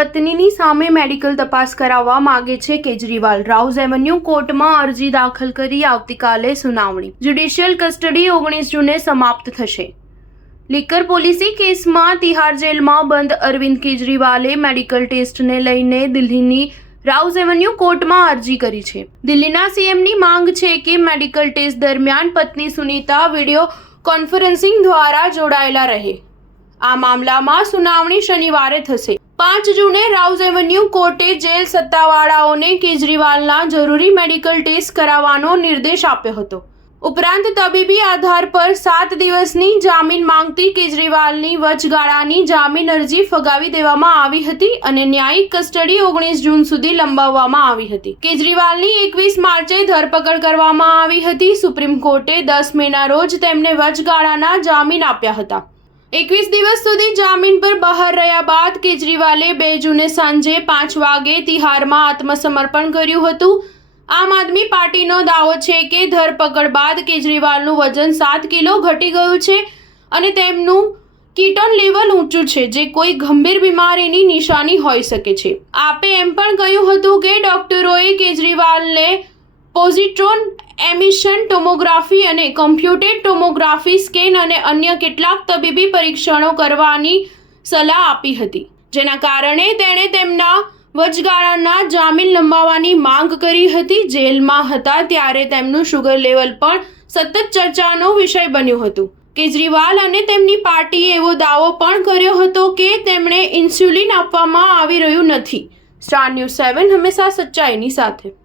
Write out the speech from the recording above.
પત્નીની સામે મેડિકલ તપાસ કરાવવા માંગે છે કેજરીવાલ। રાઉઝ એવન્યુ કોર્ટમાં અરજી દાખલ કરી આવતીકાલે સુનાવણી। જ્યુડિશિયલ કસ્ટડી 19 જૂને સમાપ્ત થશે। લીકર પોલિસી કેસમાં તિહાર જેલમાં બંધ અરવિંદ કેજરીવાલે મેડિકલ ટેસ્ટને લઈને દિલ્હીની રાઉઝ એવન્યુ કોર્ટમાં અરજી કરી છે। દિલ્હીના સીએમની માંગ છે કે મેડિકલ ટેસ્ટ દરમિયાન પત્ની સુનીતા વિડીયો કોન્ફરન્સિંગ દ્વારા જોડાયેલા રહે। આ મામલામાં સુનાવણી શનિવારે થશે। 5 જૂને રાઉઝ એવન્યુ કોર્ટે જેલ સત્તાવાળાઓને કેજરીવાલના જરૂરી મેડિકલ ટેસ્ટ કરાવવાનો નિર્દેશ આપ્યો હતો। ઉપરાંત તબીબી આધાર પર 7 દિવસની જામીન માંગતી કેજરીવાલની વચગાળાની જામીન અરજી ફગાવી દેવામાં આવી હતી અને ન્યાયિક કસ્ટડી 19 જૂન સુધી લંબાવવામાં આવી હતી। કેજરીવાલની 21 માર્ચે ધરપકડ કરવામાં આવી હતી। સુપ્રીમ કોર્ટે 10 મેના રોજ તેમને વચગાળાના જામીન આપ્યા હતા। 21 દિવસ સુધી જામીન પર બહાર રહ્યા બાદ કેજરીવાલે 2 જૂને સાંજે 5 વાગે તિહારમાં આત્મસમર્પણ કર્યું હતું। આમ આદમી પાર્ટીનો દાવો છે કે ધરપકડ બાદ કેજરીવાલનું વજન 7 કિલો ઘટી ગયું છે અને તેમનું કીટોન લેવલ ઊંચું છે, જે કોઈ ગંભીર બીમારીની નિશાની હોઈ શકે છે। આપે એમ પણ કહ્યું હતું કે ડોક્ટરોએ કેજરીવાલને પોઝિટ્રોન એમિશન ટોમોગ્રાફી અને કમ્પ્યુટેડ ટોમોગ્રાફી સ્કેન અને અન્ય કેટલાક તબીબી પરીક્ષણો કરવાની સલાહ આપી હતી, જેના કારણે તેણે તેમના વચગાળાના જામીન લંબાવવાની માંગ કરી હતી। જેલમાં હતા ત્યારે તેમનું શુગર લેવલ પણ સતત ચર્ચાનો વિષય બન્યું હતું। કેજરીવાલ અને તેમની પાર્ટીએ એવો દાવો પણ કર્યો હતો કે તેમણે ઇન્સ્યુલિન આપવામાં આવી રહ્યું નથી। સ્ટાર ન્યૂઝ 7 હંમેશા સચ્ચાઈની સાથે।